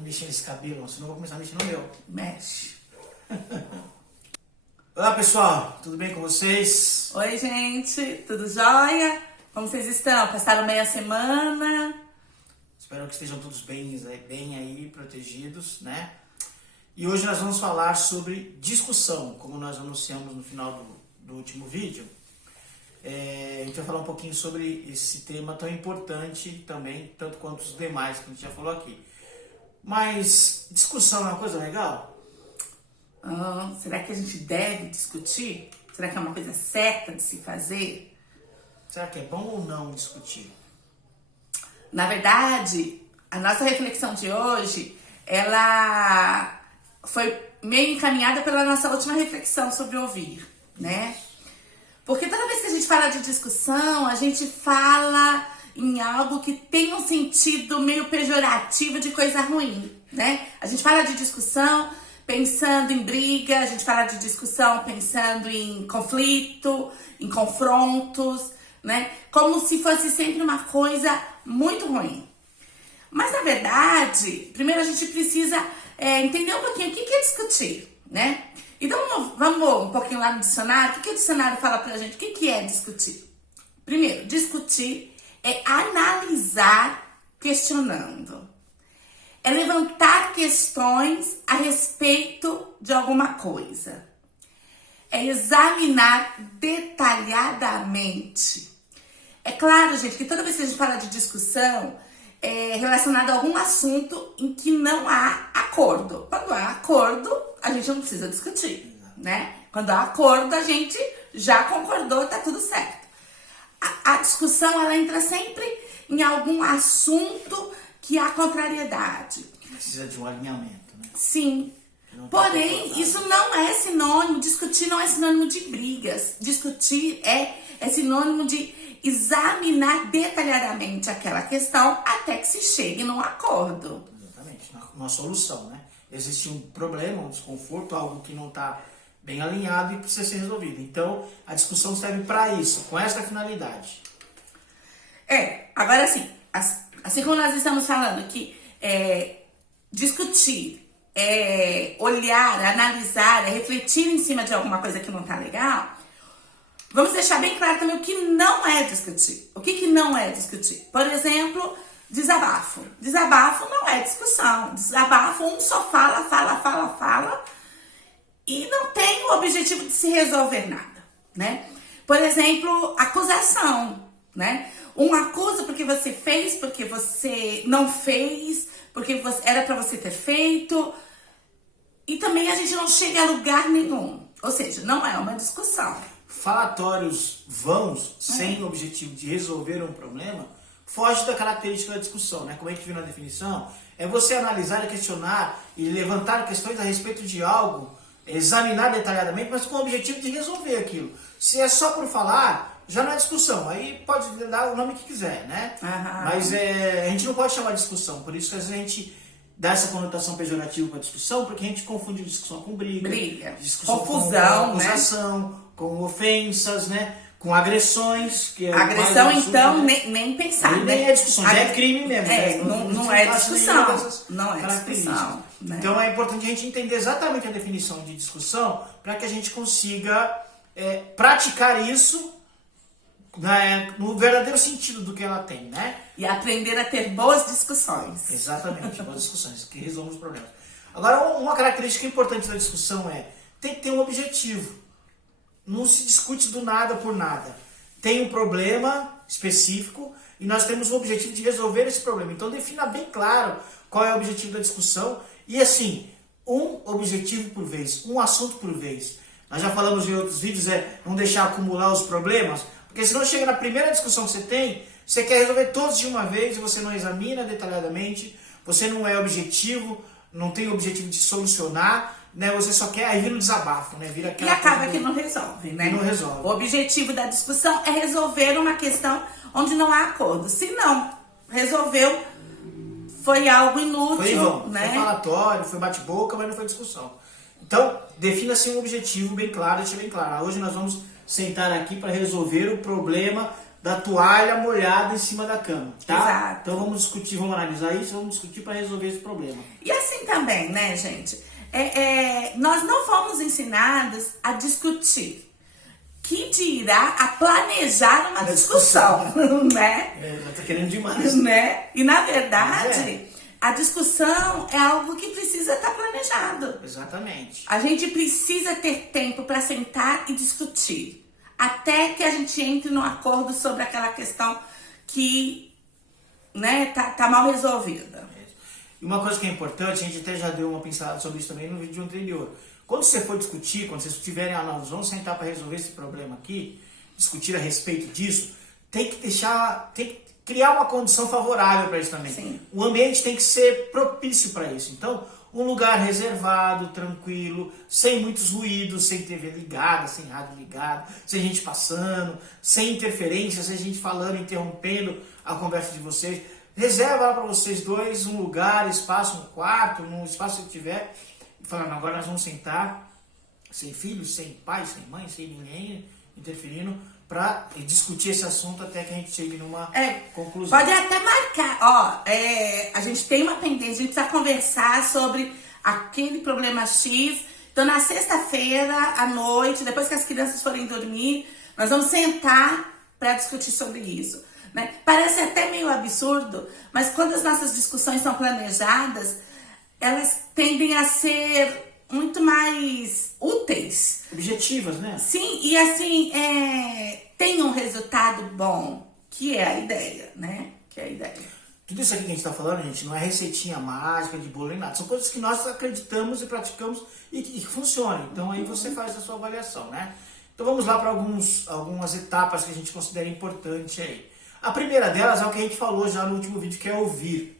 mexer nesse cabelo, senão eu vou começar a mexer no meu. Mexe. Olá pessoal, tudo bem com vocês? Oi gente, tudo jóia? Como vocês estão? Passaram meia semana? Espero que estejam todos bem aí, protegidos, né? E hoje nós vamos falar sobre discussão, como nós anunciamos no final do último vídeo. A gente vai falar um pouquinho sobre esse tema tão importante também, tanto quanto os demais que a gente já falou aqui. Mas discussão é uma coisa legal? Será que a gente deve discutir? Será que é uma coisa certa de se fazer? Será que é bom ou não discutir? Na verdade, a nossa reflexão de hoje, ela foi meio encaminhada pela nossa última reflexão sobre ouvir, né? Porque toda vez que a gente fala de discussão, a gente fala em algo que tem um sentido meio pejorativo de coisa ruim, né? A gente fala de discussão pensando em briga, a gente fala de discussão pensando em conflito, em confrontos, né? Como se fosse sempre uma coisa muito ruim. Mas, na verdade, primeiro a gente precisa entender um pouquinho o que é discutir, né? Então, vamos um pouquinho lá no dicionário. O que o dicionário fala pra gente? O que é discutir? Primeiro, discutir é analisar questionando. É levantar questões a respeito de alguma coisa. É examinar detalhadamente. É claro, gente, que toda vez que a gente fala de discussão, é relacionado a algum assunto em que não há acordo. Quando há acordo, a gente não precisa discutir, né? Quando há acordo, a gente já concordou, tá tudo certo. A discussão, ela entra sempre em algum assunto que há contrariedade. Precisa de um alinhamento, né? Sim. Porém, isso não é sinônimo, discutir não é sinônimo de brigas. Discutir é sinônimo de examinar detalhadamente aquela questão até que se chegue num acordo. Exatamente, uma solução, né? Existe um problema, um desconforto, algo que não está bem alinhado e precisa ser resolvido. Então, a discussão serve para isso, com essa finalidade. Agora sim, assim como nós estamos falando que discutir, olhar, analisar, refletir em cima de alguma coisa que não tá legal, vamos deixar bem claro também o que não é discutir. O que não é discutir? Por exemplo, desabafo. Desabafo não é discussão. Desabafo, um só fala e não tem o objetivo de se resolver nada, né? Por exemplo, acusação, né? Um acusa porque você fez, porque você não fez, porque era pra você ter feito. E também a gente não chega a lugar nenhum. Ou seja, não é uma discussão. Falatórios vãos, sem o objetivo de resolver um problema, foge da característica da discussão, né? Como a gente viu na definição, é você analisar, questionar e levantar questões a respeito de algo, examinar detalhadamente, mas com o objetivo de resolver aquilo. Se é só por falar, já não é discussão, aí pode dar o nome que quiser, né? Mas a gente não pode chamar de discussão, por isso que às vezes a gente dá essa conotação pejorativa com a discussão, porque a gente confunde discussão com briga, discussão confusão, com acusação, com ofensas, né? Com agressões. Que é agressão, absurdo, então, né? nem pensar. Nem né? é discussão, já é crime mesmo. Não é discussão. Não é discussão. Né? Então é importante a gente entender exatamente a definição de discussão para que a gente consiga praticar isso no verdadeiro sentido do que ela tem, né? E aprender a ter boas discussões. Exatamente, boas discussões que resolvam os problemas. Agora, uma característica importante da discussão tem que ter um objetivo. Não se discute do nada por nada. Tem um problema específico e nós temos o objetivo de resolver esse problema. Então defina bem claro qual é o objetivo da discussão e assim, um objetivo por vez, um assunto por vez. Nós já falamos em outros vídeos, não deixar acumular os problemas, porque senão chega na primeira discussão que você tem, você quer resolver todos de uma vez e você não examina detalhadamente, você não é objetivo, não tem o objetivo de solucionar, né? Você só quer, aí vira um desabafo, né? Vira e acaba que não resolve, né? Não resolve. O objetivo da discussão é resolver uma questão onde não há acordo. Se não resolveu, foi algo inútil, foi vão, né? Foi falatório, foi bate-boca, mas não foi discussão. Então, defina-se um objetivo bem claro, deixa bem claro. Hoje nós vamos sentar aqui para resolver o problema da toalha molhada em cima da cama, tá? Exato. Então vamos discutir, vamos analisar isso, vamos discutir para resolver esse problema. E assim também, né, gente? Nós não fomos ensinados a discutir. Que dirá a planejar uma discussão, né? Já tá querendo demais. Né? E na verdade, a discussão é algo que precisa estar planejado. Exatamente. A gente precisa ter tempo para sentar e discutir. Até que a gente entre num acordo sobre aquela questão que, né, tá mal resolvida. E uma coisa que é importante, a gente até já deu uma pincelada sobre isso também no vídeo anterior. Quando você for discutir, quando vocês tiverem, nós vamos sentar para resolver esse problema aqui, discutir a respeito disso, tem que criar uma condição favorável para isso também. Sim. O ambiente tem que ser propício para isso. Então, um lugar reservado, tranquilo, sem muitos ruídos, sem TV ligada, sem rádio ligada, sem gente passando, sem interferências, sem gente falando, interrompendo a conversa de vocês. Reserva lá para vocês dois um lugar, espaço, um quarto, num espaço que tiver, falando, agora nós vamos sentar, sem filhos, sem pai, sem mãe, sem ninguém interferindo, para discutir esse assunto até que a gente chegue numa conclusão. Pode até marcar, a gente tem uma pendência, a gente precisa conversar sobre aquele problema X. Então na sexta-feira à noite, depois que as crianças forem dormir, nós vamos sentar para discutir sobre isso. Né? Parece até meio absurdo, mas quando as nossas discussões são planejadas, elas tendem a ser muito mais úteis. Objetivas, né? Sim, e assim, tem um resultado bom, que é a ideia, né? Que é a ideia. Tudo isso aqui que a gente está falando, gente, não é receitinha mágica de bolo nem nada. São coisas que nós acreditamos e praticamos e que funcionam. Então aí você faz a sua avaliação, né? Então vamos lá para algumas etapas que a gente considera importante aí. A primeira delas é o que a gente falou já no último vídeo, que é ouvir.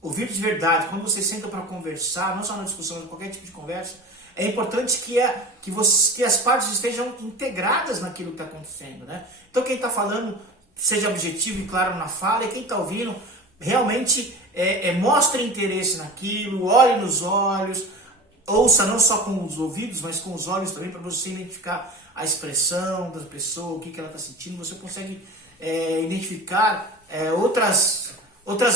Ouvir de verdade. Quando você senta para conversar, não só na discussão, mas em qualquer tipo de conversa, é importante que as partes estejam integradas naquilo que está acontecendo, né? Então quem está falando seja objetivo e claro na fala, e quem está ouvindo realmente mostre interesse naquilo, olhe nos olhos, ouça não só com os ouvidos, mas com os olhos também, para você identificar a expressão da pessoa, o que ela está sentindo. Você consegue identificar outras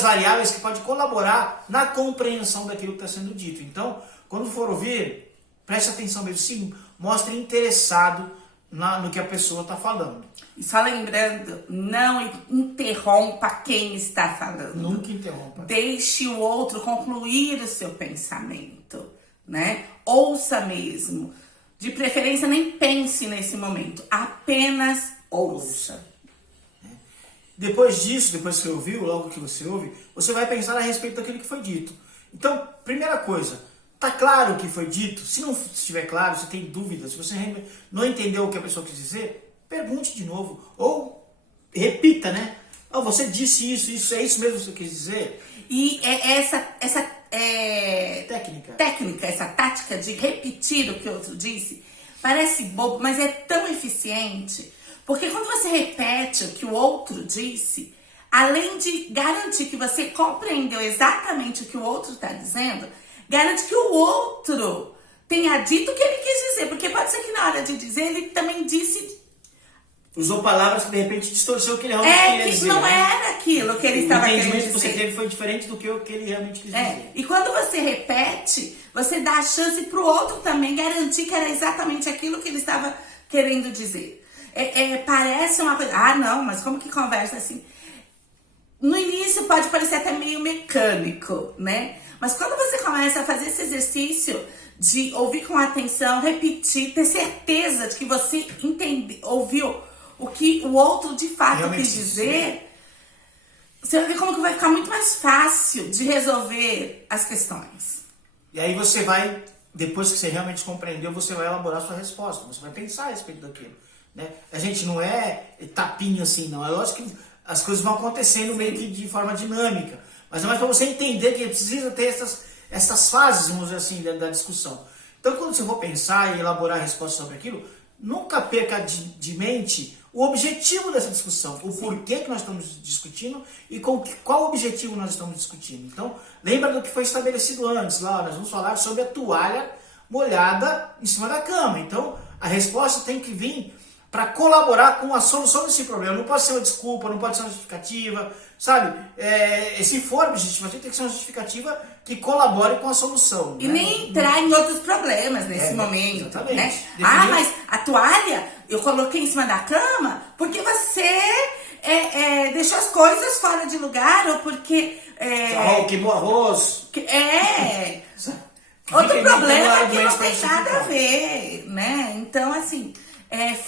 variáveis que podem colaborar na compreensão daquilo que está sendo dito. Então, quando for ouvir, preste atenção mesmo, sim, mostre interessado no que a pessoa está falando. E só lembrando, não interrompa quem está falando. Nunca interrompa. Deixe o outro concluir o seu pensamento, né? Ouça mesmo. De preferência, nem pense nesse momento. Apenas ouça. Depois disso, depois que você ouviu, logo que você ouve, você vai pensar a respeito daquilo que foi dito. Então, primeira coisa, tá claro o que foi dito? Se não estiver claro, se tem dúvidas, se você não entendeu o que a pessoa quis dizer, pergunte de novo. Ou repita, né? Oh, você disse isso, é isso mesmo que você quis dizer? E essa técnica, essa tática de repetir o que o outro disse, parece bobo, mas é tão eficiente. Porque quando você repete o que o outro disse, além de garantir que você compreendeu exatamente o que o outro está dizendo, garante que o outro tenha dito o que ele quis dizer. Porque pode ser que na hora de dizer, ele também usou palavras que de repente distorceu o que ele realmente queria dizer. Não era aquilo que ele estava querendo dizer. O entendimento que você teve foi diferente do que ele realmente quis dizer. E quando você repete, você dá a chance para o outro também garantir que era exatamente aquilo que ele estava querendo dizer. Parece uma coisa, não, mas como que conversa assim? No início pode parecer até meio mecânico, né? Mas quando você começa a fazer esse exercício de ouvir com atenção, repetir, ter certeza de que você ouviu o que o outro de fato realmente quis dizer, você vai ver como que vai ficar muito mais fácil de resolver as questões. E aí você vai, depois que você realmente compreendeu, você vai elaborar a sua resposta, você vai pensar a respeito daquilo. Né? A gente não é tapinha assim, não. É lógico que as coisas vão acontecendo meio que de forma dinâmica. Mas é mais para você entender que precisa ter essas fases, vamos dizer assim, da discussão. Então, quando você for pensar e elaborar a resposta sobre aquilo, nunca perca de mente o objetivo dessa discussão, o porquê que nós estamos discutindo e com qual objetivo nós estamos discutindo. Então, lembra do que foi estabelecido antes. Lá nós vamos falar sobre a toalha molhada em cima da cama. Então, a resposta tem que vir para colaborar com a solução desse problema. Não pode ser uma desculpa, não pode ser uma justificativa, sabe? Se for justificativa, tem que ser uma justificativa que colabore com a solução. E né? nem entrar em outros problemas nesse momento. Exatamente. Né? Definir... mas a toalha eu coloquei em cima da cama porque você deixou as coisas fora de lugar, ou porque... queimou arroz. Outro problema que não tem nada a ver, né? Então, assim,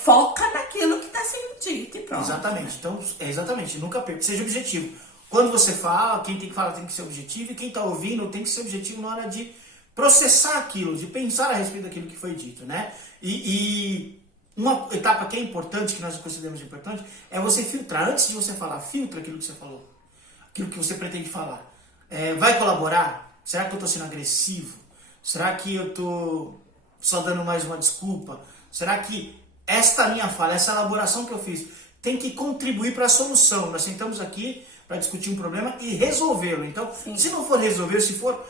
foca naquilo que está sendo dito e pronto. Exatamente. Então, exatamente. Nunca perca. Seja objetivo. Quando você fala, quem tem que falar tem que ser objetivo, e quem está ouvindo tem que ser objetivo na hora de processar aquilo, de pensar a respeito daquilo que foi dito, né? E uma etapa que é importante, que nós consideramos importante, é você filtrar. Antes de você falar, filtra aquilo que você falou. Aquilo que você pretende falar. Vai colaborar? Será que eu estou sendo agressivo? Será que eu estou só dando mais uma desculpa? Será que esta minha fala, essa elaboração que eu fiz, tem que contribuir para a solução? Nós sentamos aqui para discutir um problema e resolvê-lo. Então, sim, se não for resolver, se for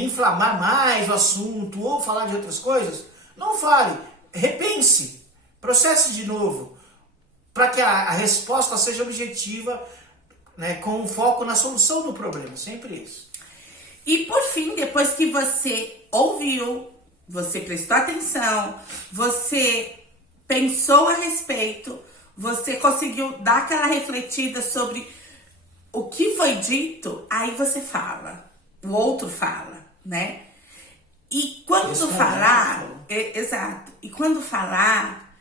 inflamar mais o assunto ou falar de outras coisas, não fale. Repense. Processe de novo. Para que a resposta seja objetiva, né, com foco na solução do problema. Sempre isso. E por fim, depois que você ouviu, você prestou atenção, você pensou a respeito, você conseguiu dar aquela refletida sobre o que foi dito, aí você fala, o outro fala, né? E quando falar, exato, e quando falar,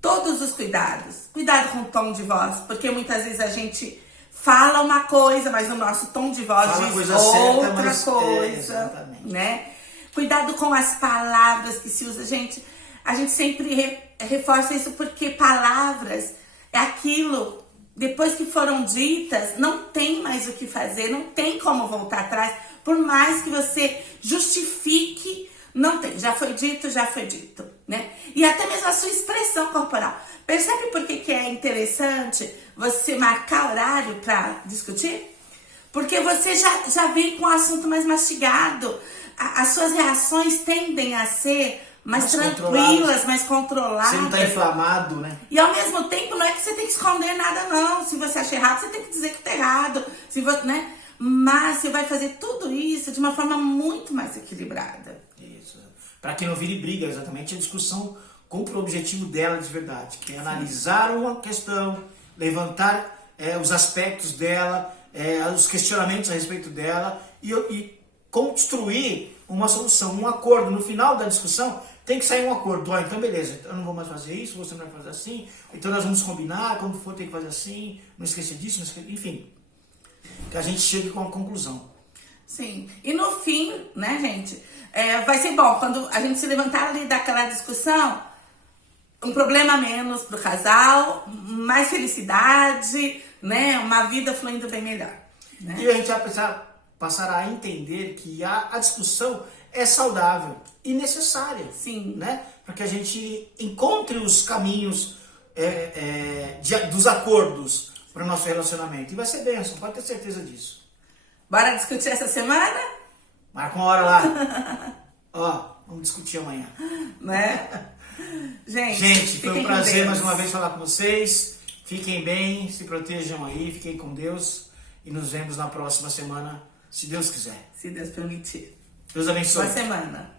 todos os cuidados, cuidado com o tom de voz, porque muitas vezes a gente fala uma coisa, mas o nosso tom de voz diz outra coisa, né? Cuidado com as palavras que se usa, gente. A gente sempre reforça isso porque palavras é aquilo, depois que foram ditas, não tem mais o que fazer, não tem como voltar atrás, por mais que você justifique, não tem. Já foi dito, né? E até mesmo a sua expressão corporal. Percebe por que é interessante você marcar horário para discutir? Porque você já vem com o assunto mais mastigado. As suas reações tendem a ser mais tranquilas, mais controladas. Você não está inflamado, né? E ao mesmo tempo, não é que você tem que esconder nada, não. Se você acha errado, você tem que dizer que está errado. Né? Mas você vai fazer tudo isso de uma forma muito mais equilibrada. Isso. Para que não vire briga, exatamente, a discussão cumpre o objetivo dela de verdade, que é analisar uma questão, levantar os aspectos dela, os questionamentos a respeito dela e construir uma solução, um acordo. No final da discussão tem que sair um acordo. Então beleza, eu não vou mais fazer isso, você não vai fazer assim, então nós vamos combinar, quando for tem que fazer assim, não esqueça disso, enfim, que a gente chegue com uma conclusão. Sim, e no fim, né, gente, vai ser bom quando a gente se levantar ali daquela discussão, um problema menos pro casal, mais felicidade, né, uma vida fluindo bem melhor. Né? E a gente vai passar a entender que a discussão é saudável e necessária. Sim. Né? Para que a gente encontre os caminhos dos acordos para o nosso relacionamento. E vai ser bênção, pode ter certeza disso. Bora discutir essa semana? Marca uma hora lá. Vamos discutir amanhã. Né? Gente, foi um prazer mais uma vez falar com vocês. Fiquem bem, se protejam aí, fiquem com Deus. E nos vemos na próxima semana, se Deus quiser. Se Deus permitir. Deus abençoe. Boa semana.